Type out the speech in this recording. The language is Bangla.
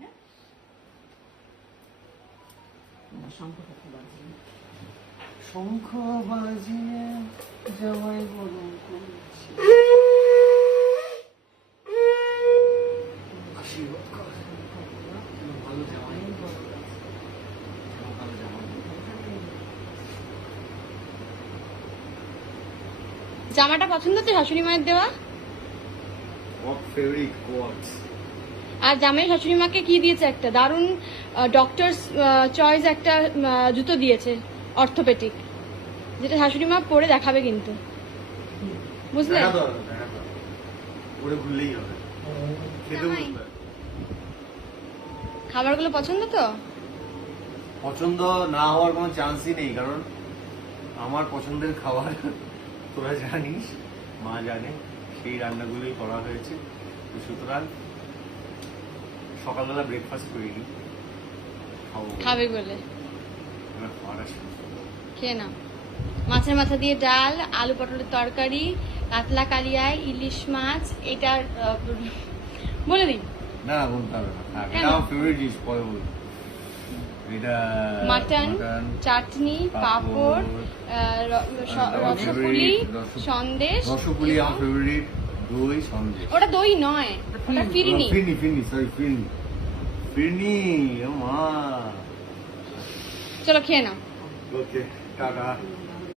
হ্যাঁ শঙ্খ বাজিয়ে শঙ্খ বাজিয়ে জামাই বরণ করছি। আশীর্বাদ কর ভালো জামাই, ভালো জামাই। জামাটা পছন্দ তো শাশুড়ি মায়ের দেওয়া? Favourite quartz. আর জামাই শাশুড়ি মাকে কি দিয়েছে? একটা দারুণ ডক্টরস চয়েস একটা জুতো দিয়েছে, অর্থোপেডিক, যেটা শাশুড়ি মা পরে দেখাবে কিন্তু, বুঝলে? ওরে ভুললেই হবে, খেতে জামাই। বলবে। খাবারগুলো পছন্দ তো? পছন্দ না হওয়ার কোনো চান্সই নেই, কারণ আমার পছন্দের খাবার তোরা জানিস, মা জানে, সেই রান্নাগুলোই করা হয়েছে। তো সুতরাং সকালবেলা ব্রেকফাস্ট করিনি, খাবে বলে খাওয়াটা শুরু করবো। খেয়ে নাও। মাছের মাথা দিয়ে ডাল, আলু পটলের তরকারি, কাতলা কালিয়ায়, ইলিশ মাছ, এটা বলে দিই। না বলতে হবে না, থাক, কেন? এটা আমার ফেভারিট ডিশ, পরে বলবো। এটা মাটন, চাটনি, পাঁপড়, রসপুলি, সন্দেশ। রসপুলি আমার ফেভারিট, দই, সন্দেশ। ওটা দই নয়, ওটা ফিরিনি। ফিরনি, সরি, ফিরনি, ও মা। চলো খেয়ে নাও। ওকে, টাটা।